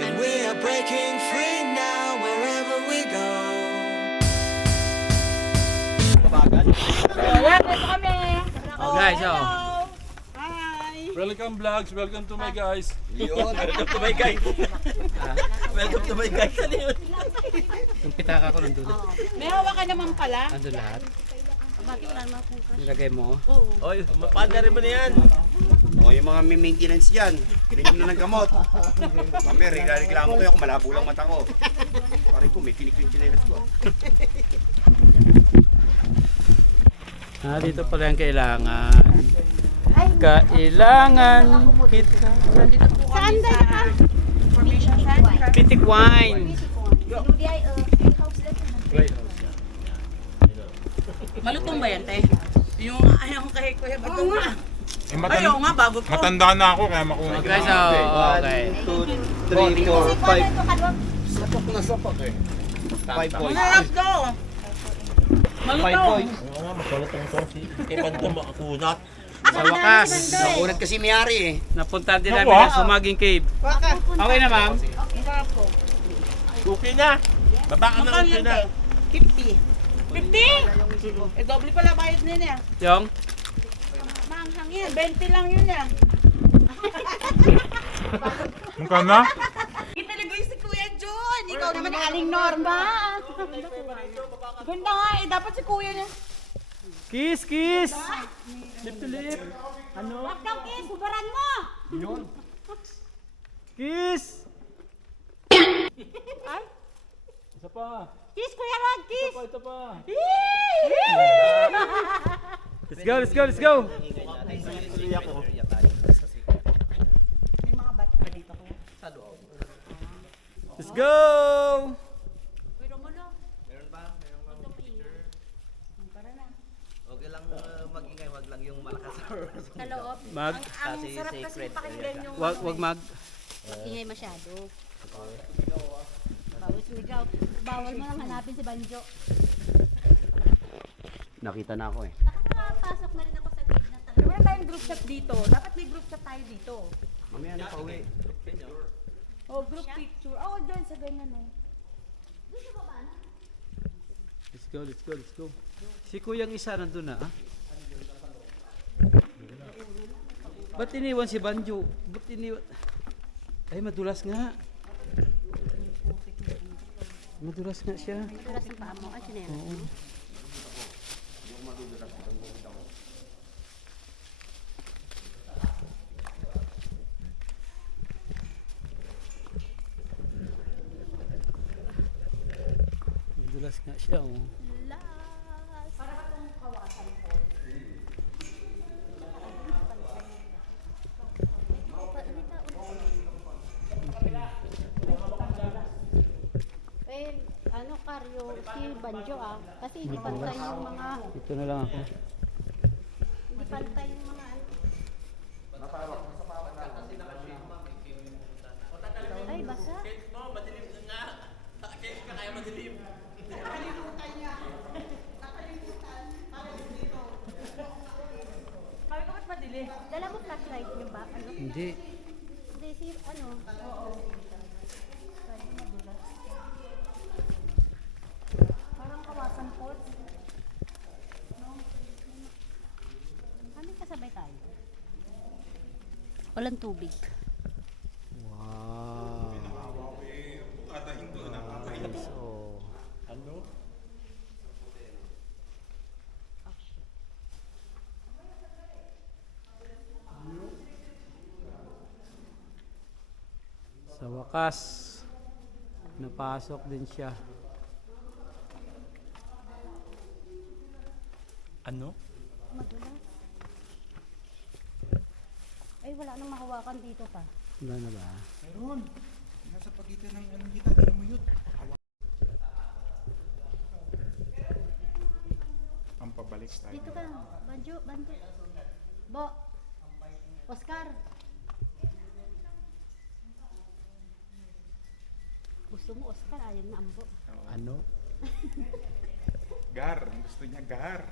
And we are breaking free now wherever we go. Ayan, ito kami. Oh guys, Hello. oh. Hi. Welcome vlogs, welcome to my guys. Yun, welcome to my guys. Welcome to my guys. Ano yun? Yung pitaka ko nandun. May hawak ka naman pala. Nandun lahat. Nilagay mo. Oy, mapanda rin mo na yan. O, yung mga may maintenance dyan, binom na ng gamot. Mami, reklamo ko yung kung malabo lang mata ko. Pare ko, may tinik yung chinelas ko. Dito pala yung kailangan. Kailangan kita. Saan ba ka? Formation Center. Pitik wine. Malutong ba yan, te? Yung ayaw kay Kuya Bato nga. Ayaw nga, bago ko. Matanda na ako kaya makuha. Oh guys, oh, okay. 2, 3, 4, 5. Sapok na sapok eh. 5 points. Manalap do. 5 Malutong. points. Sa wakas, Nakunat kasi may-ari eh. napunta din namin ang Sumaging Cave. Okay na ma'am? Okay na. Baba ka na, okay na. 50. 50? Eh, doble pala bayad nila. Yung? Maanghang yan. 20 lang yun yan. Mukha na? Italigoy si Kuya John. Ikaw naman aling Norma. Ganda nga eh. Dapat si Kuya niya. Kiss, kiss! Lip to lip. Wag daw kiss. Hubaran mo. Kiss! Ay. Isa pa. Kiss, Kuya Rod. Kiss. Ito pa. Let's go, let's go, let's go! May mga bat pa dito, Kuya. Let's go! Okay lang magingay, wag lang yung malakas. Sa loob. Mag, Ang sarap kasi pakinggan yung wag mag. ingay masyado. Bawal sumigaw. Bawal mo nang hanapin si Banjo. Nakita na ako eh. Nakakapasok na rin ako sa cave na talaga. Wala tayong group chat dito. Dapat may group chat tayo dito. Mamaya na pa uwi. Oh, group picture. Oh, dyan sa ganyan oh. Let's go, let's go, let's go. Si Kuyang isa nandun na, ah? Ba't iniwan si Banjo? Ba't iniwan? Ay, madulas nga. Madulas nga siya. Tulas ng paa mo. Ay, sinera. Oo. Madulas nga siya, oh. Eh, ano, Karyo, si Banjo ah. Kasi hindi pantay yung mga, Ito na lang ako. hindi pantay yung mga ano. Ay, basa. Kaya ko ba't madili? Dala mo flashlight niyo ba? Ano? Hindi. Hindi, si, ano? Oo. Kaya madulas. Parang kawasan falls. No? Kami kasabay tayo. Walang tubig. Wow. Nice, oh. Sa wakas, napasok din siya. Ano? Madulas. Ay, wala nang mahawakan dito pa. Wala na ba? Meron. Nasa pagitan ng ano kita, hindi mo yun. Ang pabalik tayo. Dito ka, Banjo, Banjo. Bo. Oscar. Gusto mo, Oscar, ayaw na ambo. Ano? Gar, gusto niya gar.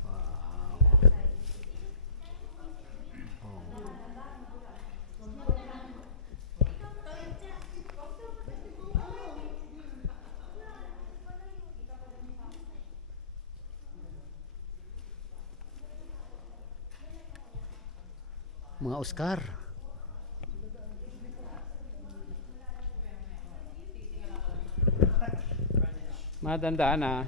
Wow. Oh. mga Oscar. Matandaan ah.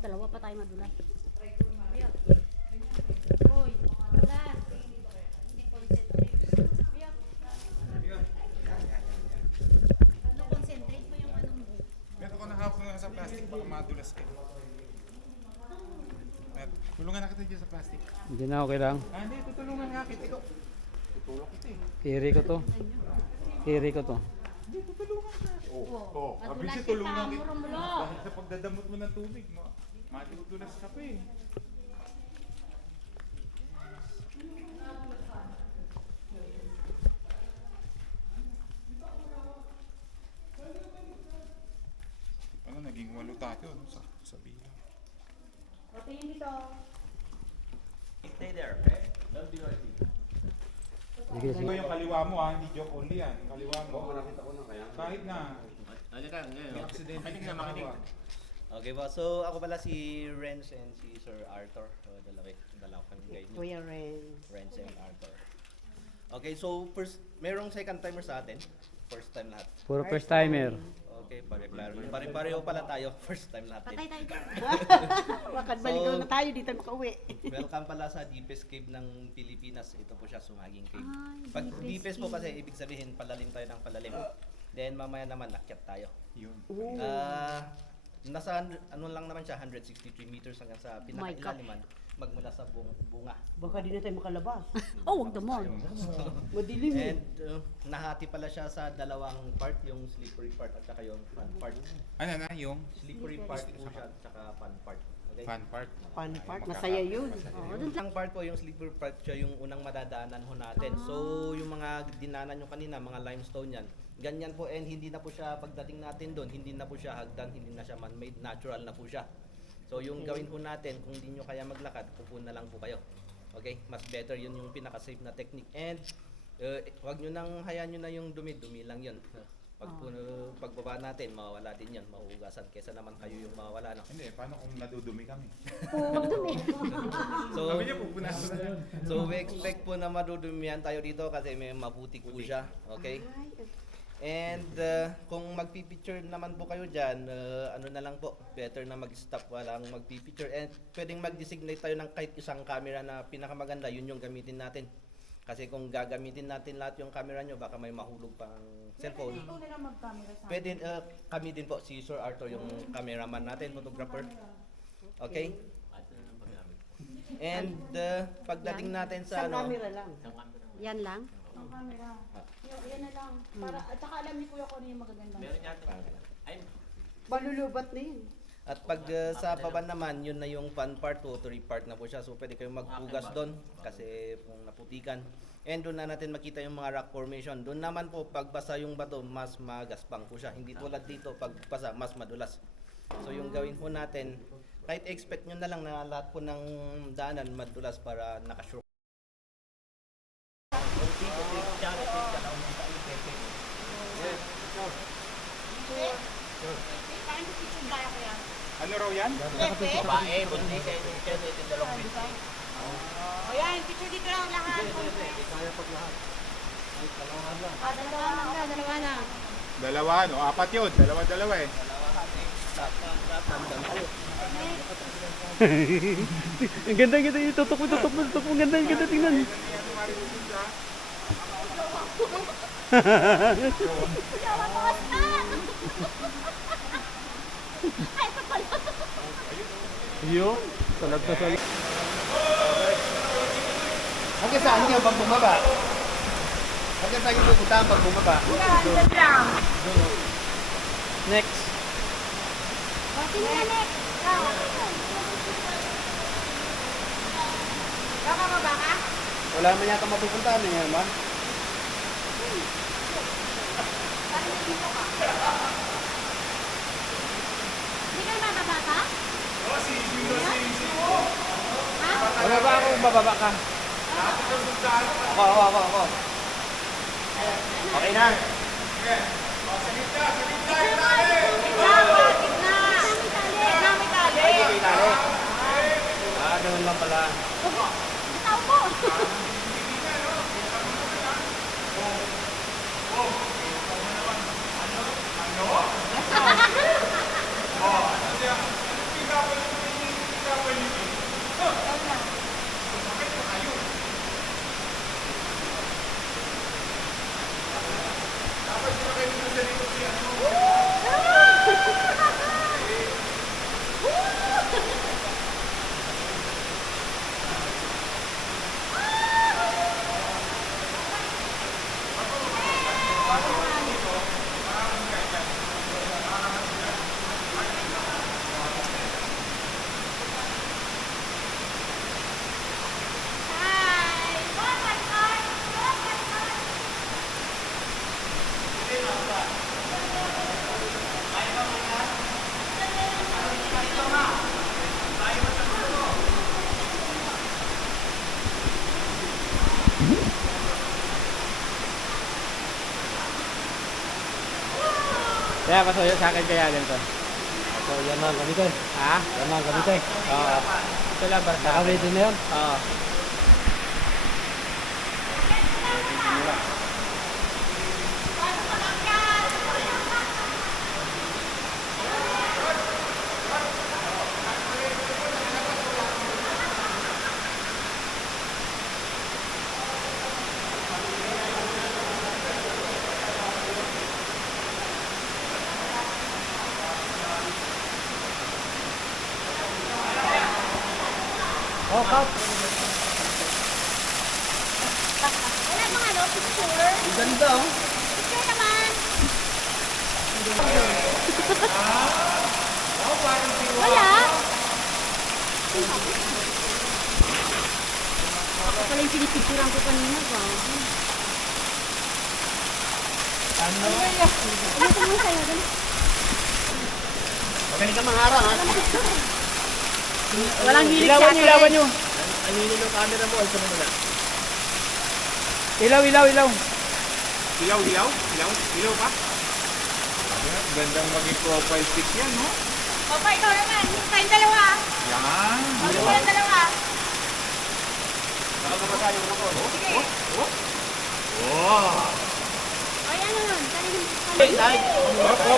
Dalawa pa tayo madulas. Uy, madulas. Hindi concentrate. Ano concentrate mo yung ano mo? Meron ko nakahapon nga sa plastic, baka madulas ka. Tulungan na kita dyan sa plastic. Hindi na, okay lang. Hindi, tutulungan nga kita. Ikaw. Tutulong kita eh. Kiri ko to. Kiri ko to. Hindi, tutulungan ka. Oo. Madulas Abisi kita, tulungan kita. muro-mulo. Dahil sa pagdadamot mo ng tubig, madudulas ka pa eh. Ano, naging 8 tayo no? sa bilang. Patingin dito. Stay there, okay? Don't be noisy. Sige, Ito sige. yung kaliwa mo ha, hindi joke only yan. Yung kaliwa mo. Nakita ko na kaya. Kahit na. May aksidente Makinig na, sa makinig. kawa. Okay po, so ako pala si Renz and si Sir Arthur. Dalawa kami guide niyo. Kuya Ren. Renz and Arthur. Okay, so first, merong second timer sa atin. First time lahat. Puro first timer. Okay, pare-pareho pala tayo. First time lahat Patay din. tayo dyan. Bakit baligaw na tayo, di tayo makauwi. Welcome pala sa deepest cave ng Pilipinas. Ito po siya, Sumaging Cave. Ay, Pag deepest deepest po cave. kasi, ibig sabihin, palalim tayo ng palalim. Then mamaya naman, nakyat tayo. Yun. Nasa ano lang naman siya, 163 meters hanggang sa My God. pinakailaliman, magmula sa bunga. Baka di na tayo makalabas. Oh, wag naman. Madilim eh. And nahati pala siya sa dalawang part, yung slippery part at saka yung fun part. Ano na yung Slippery part po siya at saka fun part. Okay? fun part? Fun part, masaya yun. Oo, dun Ang part po, yung slippery part siya yung unang madadaanan ho natin. So, yung mga dinanan nyo kanina, mga limestone yan, ganyan po, and hindi na po siya, pagdating natin doon, hindi na po siya hagdan, hindi na siya man-made, natural na po siya. So, yung gawin po natin, kung hindi nyo kaya maglakad, pupun na lang po kayo. Okay? Mas better yun yung pinaka-safe na technique. And, wag nyo nang, hayaan nyo na yung dumi lang yun. Pagbaba natin, mawawala din yun, mahuhugasan, kesa naman kayo yung mawawala, no? Hindi, paano kung nadudumi kami? So, Sabi niya, pupunasan na lang. So we expect po na madudumihan tayo dito kasi may maputik po siya. Okay? And kung magpipicture naman po kayo dyan, ano na lang po, better na mag-stop walang magpipicture. And pwedeng mag-designate tayo ng kahit isang camera na pinakamaganda, yun yung gamitin natin. Kasi kung gagamitin natin lahat yung camera nyo, baka may mahulog pang cellphone. Pwede, kami din po, si Sir Arthur, yung cameraman natin, photographer. Okay? And pagdating natin sa Isang ano, camera lang. Yan lang. Yan na lang. Para, at saka alam ni Kuya kung ano yung magaganda. Malulubat na yun. at pag sa baba naman, yun na yung fun part, watery part na po siya. So pwede kayong magpugas doon kasi kung naputikan. And doon na natin makita yung mga rock formation. Doon naman po, pagbasa yung bato, mas magaspang po siya. Hindi tulad dito, pagbasa, mas madulas. So yung gawin po natin, kahit expect nyo na lang na lahat po ng daanan madulas para nakasure. Ano raw yan? Babae, bundi kayo yung kaya ito dalawang bit. O yan, picture dito lang lahat. Dalawa na. Dalawa, no? Apat yun. Dalawa eh. Ang ganda, ang ganda. Tutok mo. Ang ganda, tingnan. Yun, salag na salag. Hanggang saan niya pag bumaba? Hanggang saan niya pupuntahan pag bumaba? Next. Sino na next? Wala man yata mapupuntahan niya ba? Hindi kayo makabata? Wala ba akong bababa ka? Ako. Okay na. Ay, hindi tali. Ganun lang pala. Kaya pasuyo sa akin kaya ganito. So, yan lang kami tayo. Ha? Yan lang kami tayo. Oo. Ito lang para sa akin. Naka-ready na yun? Oo. Oh, cut. Wala mga ano, picture. Ang ganda oh. Picture naman. Wala. Ako pala yung pinipicturean ko kanina ba? Ano mo sa'yo? Magaling ka mangarang, ha? Walang hilig Ilawan nyo, ilawan nyo. Aninin yung camera mo, alsa mo muna. Ilaw. Ilaw pa? Gandang maging profile pic yan, no? Papa, ikaw naman. Tayong dalawa. Yan. Ano ba yung dalawa? Sige. Ay, ano nun?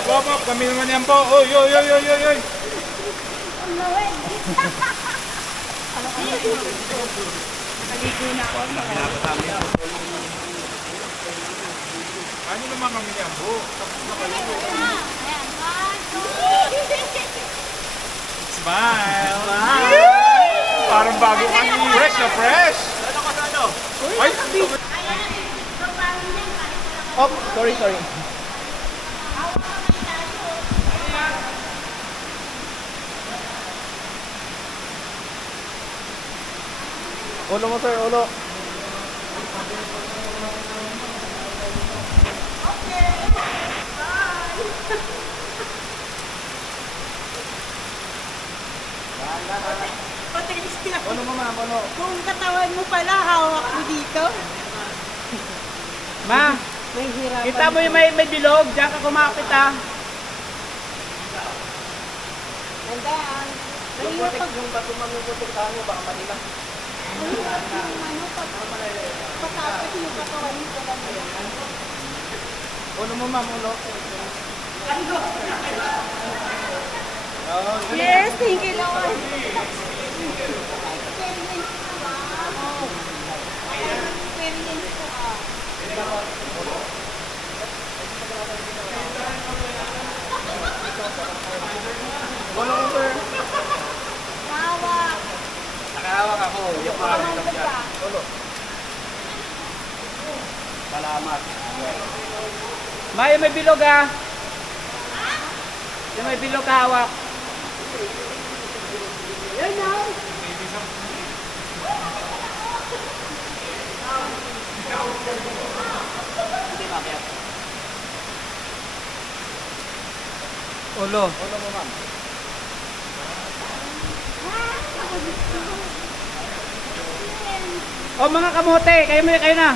Op. Kami naman yan po. Oy. Ang lawin. Ano naman kami yan po? Ayan, 1, 2. Smile. Parang bago kami. Fresh na fresh. Ay, Oh, sorry. Ulo mo sir, ulo. Patinis ka. Ulo mo ma'am, ulo. Kung katawan mo pala, hawak mo dito. Ma, kita mo yung may bilog, diyan ka kumapit ha. Yung bato manubutok sa ano, baka malila. Patapos yung katawan mo pala nila. Ulo mo ma'am, ulo. Yes, thank you, Lord. Ulo mo sir. Hawak. Nakahawak ako, yung parang lang dyan. Ulo. Salamat. Ma, yung may bilog ha. Yung may bilog hawak. Yun na. Ulo. O mga kamote, kayo na.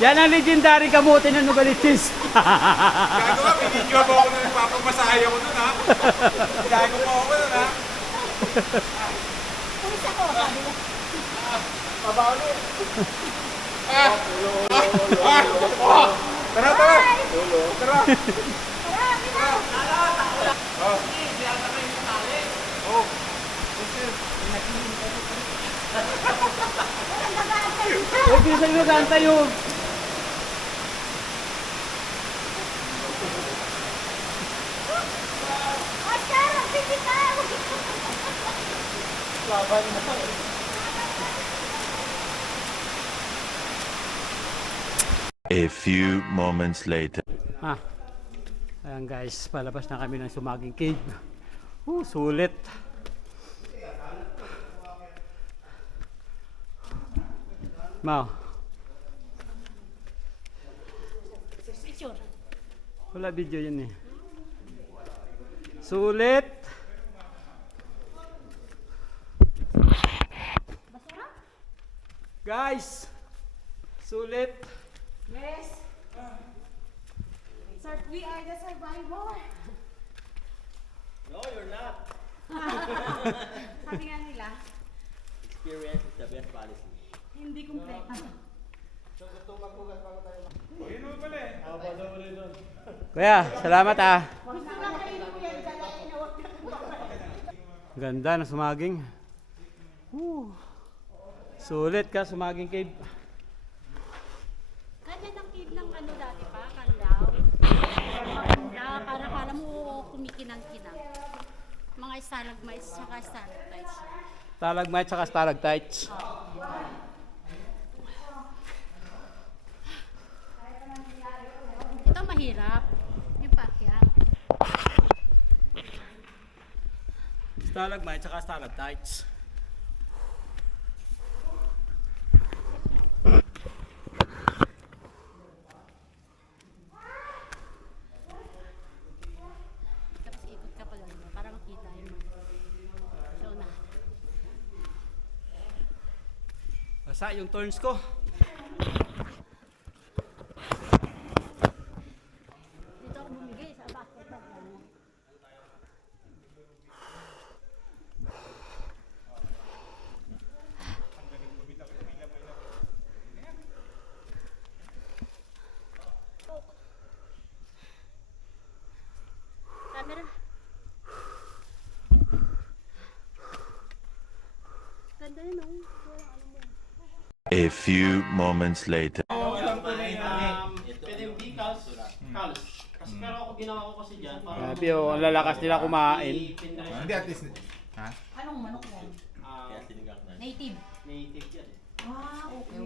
Yan ang legendary kamote ng Nogaliches. Gago ka, pinidyo mo ako na nagpapamasahe ako nun ha. Gago mo ako nun ha. Pulis ako, sabi niya. Tara, tara. Tara. Huwag yung sa'yo saan tayo. Oscar, magbibitaw! A few moments later. Ayan guys, palabas na kami ng Sumaging Cave. Sulit. Mau. Picture. Wala video yun eh. Sulit. Guys, sulit. Yes. Sir, we are the survivor. No, you're not. Sabi nga nila, Experience is the best policy. hindi kumpleto. Kuya, salamat ah. Gusto lang kayo ko yan, kaya inawag ka. Ganda ng Sumaging. Sulit ka, Sumaging Cave. Kanya ng cave ng ano dati pa, Kalaw. Maganda, para kala mo kumikinang-kinang. Mga stalagmites, saka stalactites. Stalagmite saka stalactites. Ito mahirap. Yung pakyat. Stalagmite saka stalactites. Tapos ikot ka pa lang para makita yung so na. Basa yung turns ko. Dito ako bumigay sa basketball. Camera. Ganda yun, oh. A few moments later. Pwede yung decals, cals. Kasi pero ako ginawa ko kasi dyan, parang Grabe oh, ang lalakas nila kumain. Hindi, at least. Ha? Anong manok yan? kaya sinigang na. Native. Native yan eh. Ah, okay.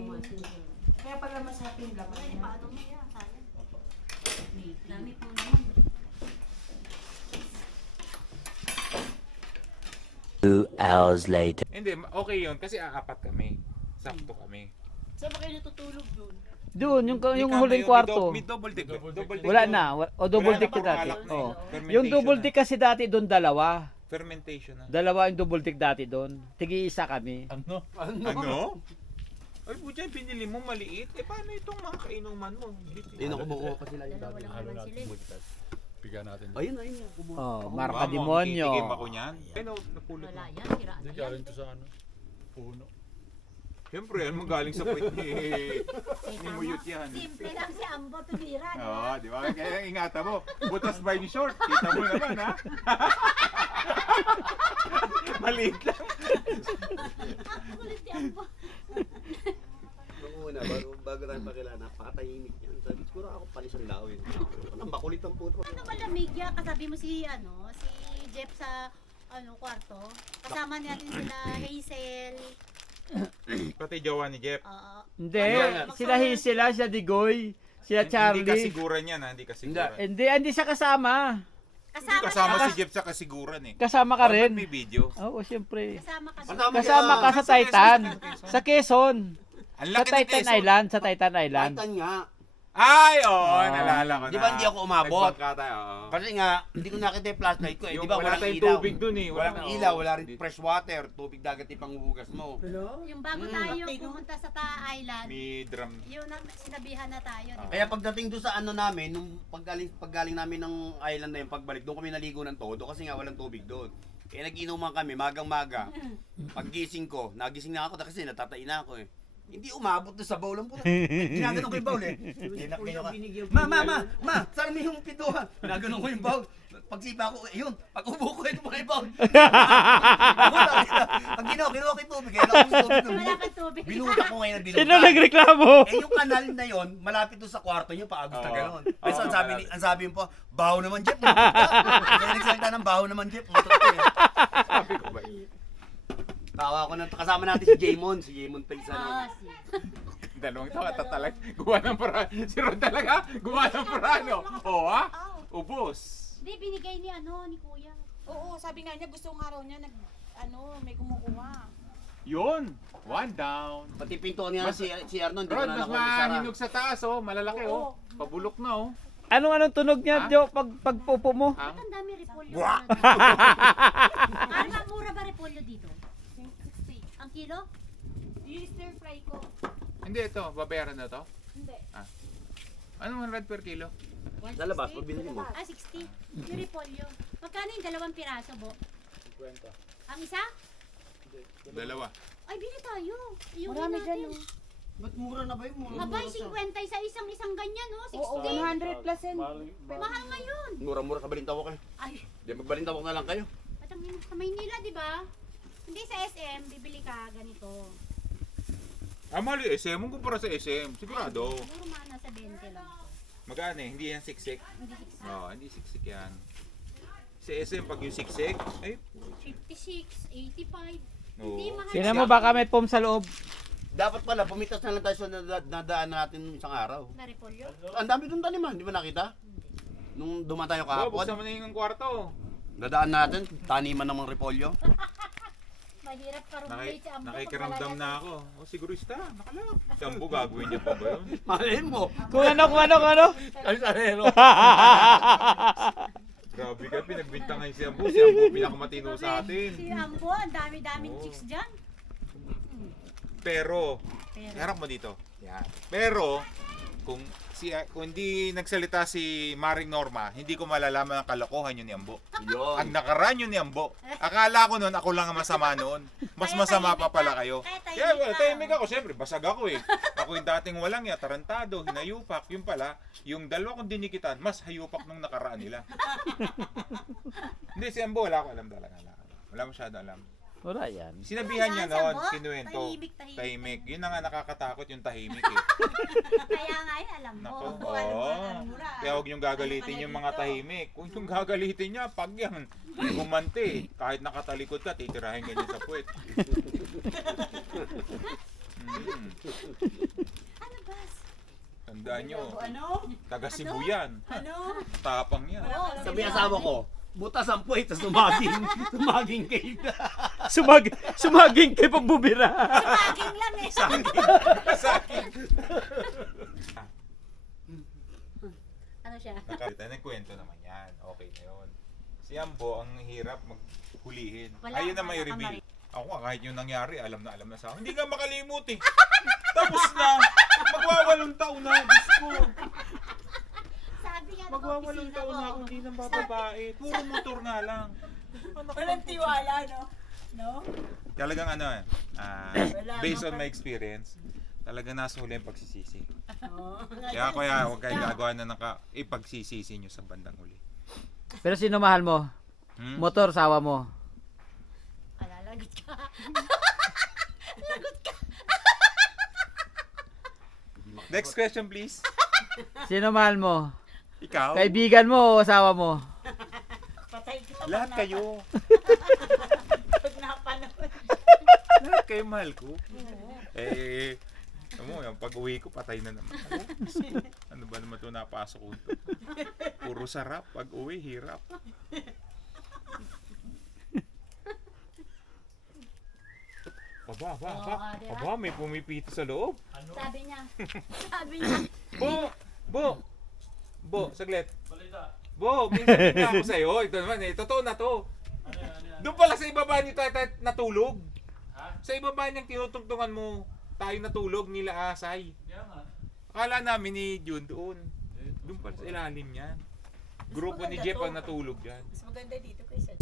Kaya pala masarap yung laman niya. Paano mo yan? Sayang. Dami po naman. 2 hours later. Hindi, okay yun kasi aapat kami. Sakto kami. Saan ba kayo natutulog doon? Doon, yung huling kwarto. May double deck. Double deck Wala yun. na. O double Wala na, deck na dati. pang alak na Oh. yun. Yung double Fermentation deck kasi dati doon dalawa. Fermentation na. Dalawa yung double deck dati doon. Tigi-isa kami. Ano? Ay, budyan, pinili mo maliit. Eh, paano itong mga kainuman mo? Hindi na kumukuha pa sila yung Dalawa lang naman sila. Ayun, ayun. Kumuha. Oh, marka demonyo. Titigim ako niyan. Ay, napulot Wala mo. yan, siraan na yan. Siyempre, yan magaling sa puwit ni Muyut yan. Simple lang si Ambo, tumira. Oo, di ba? Kaya ingatan mo. Butas by ni short. Kita mo naman, ha? Maliit lang. Kulit si Ambo. Nung una, bago tayo pakilala, napakatahimik yan. Sabi, siguro ako palisang daw yun. Walang makulit ang puto. Ano ba lamigya? Kasabi mo si Jeff sa kwarto. Kasama natin sila Hazel. Pati jowa ni Jeff. Hindi, sila Hisela, sila Digoy, sila Hindi Charlie. kasiguran yan, ha? Hindi kasiguran. Hindi siya kasama. Hindi kasama si Jeff sa kasiguran eh. Kasama ka rin. May video. Oo, siyempre. Kasama ka Kasama ka sa Titan. Sa Quezon. Ang Sa laki ni Titan Quezon. Island, sa Titan Island. Titan nga. Ay, oo, nalala ko na. Di ba hindi ako umabot? Nagbangka tayo, oo. Kasi nga, hindi ko nakita yung flashlight ko eh. Yung Di ba wala walang tayong ilaw? tubig dun eh. Walang Wala- ilaw, oo. wala rin fresh water. Tubig dagat yung panghuhugas mo. Yung bago tayo pumunta sa Island, May drum. yun ang sinabihan na tayo. Di ba? Kaya pagdating doon sa ano namin, nung paggaling namin ng island na yun, pagbalik, doon kami naligo ng todo kasi nga walang tubig doon. Kaya nag-inuman kami, magang-maga. Paggising ko, nagising na ako kasi natatain na ako eh. Hindi umabot doon sa bowl ang puto. Ginaganon ko yung bowl eh. Ma, saan mo yung pintuan? Ginaganon ko yung bowl. Pagsipa ko, yun, pag ubo ko, ito pa yung bowl. Pag kinuha ko yung tubig, kaya lang yung tubig. Wala kang tubig. Binuta ko ngayon na binuta. Sino nagreklamo? Eh yung kanal na yon, malapit doon sa kwarto niyo, paagos na gano'n. Pero ang sabi mo po, baho naman Jeff. Kaya nagsalita ng baho naman Jeff. Sabi ko ba yun? Tawa ko na, kasama natin si Jaymon. Si Jaymon pa isa na. Dalawang tao tatalag. Gumawa ng paraan. Si Ron talaga, gumawa ng paraan. Oo ha? Ubos. Hindi, binigay ni ni Kuya. Oo, sabi nga niya gusto nga raw niya may kumukuha. Yun. One down. Pati pintuan niya si Arnon, hindi ko Ron, na mas nakuha ni Sarah. mahinog sa taas oh. Malalaki oh. Pabulok na oh. Anong tunog niya, Jo, pagpupo mo? Ba't ang dami repolyo? Buwa! Ano mura ba repolyo dito? 60. Ang kilo? Yung stir fry ko. Hindi ito, babayaran na to? Hindi. Anong 100 per kilo? Lalabas, pag binili mo. 60. Yung repolyo. Magkano yung 2 piraso, Bo? 50. Ang isa? Dalawa. Ay, bili tayo. Marami dyan, oh. Ba't mura na ba yung mura? Abay, 50 sa isang ganyan, no? 60. Oo, 100 plus yan. Mahal ngayon. Mura-mura sa Balintawak eh. Ay, Di magbalintawak na lang kayo. sa Maynila, di ba? Hindi sa SM, bibili ka ganito. Mahal yung SM. Kung kumpara sa SM, sigurado. Siguro mga nasa 20 lang. Magkano eh? Hindi yan siksik. Hindi 60. Oo, hindi siksik yan. Sa SM, pag yung siksik, ay, 56, 85. Oo. Hindi mahal. Tingnan mo, baka may foam sa loob. Dapat pala, pumitas na lang tayo sa nadaan natin isang araw. Na repolyo? Ang dami doon taniman, di ba nakita? Nung dumaan tayo kahapon, buksan mo na yung kwarto. nadaan natin, taniman ng mga repolyo. Mahirap parumulate si Ambo. Nakikiramdam na ako. O sigurista, nakalap. Si Ambo, gagawin niya pa ba yun? Malin mo. Kung ano. Alsarero. Grabe ka, pinagbintangan si Ambo. Si Ambo, pinakamatino sa atin. Si Ambo, ang dami-daming chicks dyan. Pero, harap mo dito. Yan. Pero, kung hindi nagsalita si Maring Norma, hindi ko malalaman ang kalokohan yun ni Ambo. Yun. Ang nakaraan yun ni Ambo. Akala ko noon, ako lang ang masama noon. Mas masama pa pala kayo. Kaya Tahimik ako. Siyempre, basag ako eh. Ako yung dating walang ya, tarantado, hinayupak. Yung pala, yung dalawa kong dinikitan, mas hayupak nung nakaraan nila. Hindi, si Ambo, wala ko alam talaga. Wala masyado alam. Wala yan. Sinabihan niya Wala, noon, Ambo. kinuwento. Tahimik. Tahimik. Yun na nga nakakatakot yung tahimik eh. Kaya nga yun, alam mo. Nako, Alam mo, oo. mura. Kaya huwag niyong gagalitin yung mga tahimik. Kung yung gagalitin niya, pag yan, gumante. Kahit nakatalikod ka, titirahin ka niya sa puwet. Ano ba? Tandaan niyo, Ano? taga Cebu yan. Ano? Tapang yan. Sabi asawa ko, butas ang puwet, tapos tumaging kayo. Sumaging kay pagbubira. Sumaging lang eh. Sa akin. Ano siya? Nakalitan ng kwento naman yan. Okay na yun. Si Ambo, ang hirap maghulihin. Wala, Ayun na may wala ka reveal. mali. Ako nga, kahit yung nangyari, alam na sa akin. Hindi nga makalimut eh. Tapos na. Magwawalong taon na. Diyos ko. Sabi nga ng Magwawalong opisina taon ko. na ako hindi nang bababae. Puro motor nga lang. Walang tiwala, no? No? Talagang ano based on my experience, talagang nasa huli ang pagsisisi. Kaya huwag kayo gagawa na ipagsisisi nyo sa bandang huli. Pero sino mahal mo? Motor, sawa mo. Alalagot ka. Lagot ka. Next question, please. Sino mahal mo? Ikaw? Kaibigan mo o asawa mo? Patay ka. Lahat kayo. Pag napanood. Lahat kayo mahal ko. Eh, alam mo, yung pag-uwi ko, patay na naman ako. Ano ba naman ito napasok ko ito? Puro sarap. Pag-uwi, hirap. Aba, may pumipito sa loob. Sabi niya. Sabi niya. Bo, saglit. Bo, may sabihin na ako sa'yo. Ito naman eh, totoo na to. Doon pala sa ibaba niyo tayo natulog. Sa ibaba niyang tinutungtungan mo, tayo natulog nila Asay. Akala namin ni Jun doon. Doon pala sa ilalim niyan. Grupo ni Jeff ang natulog dyan. Mas maganda dito kaysa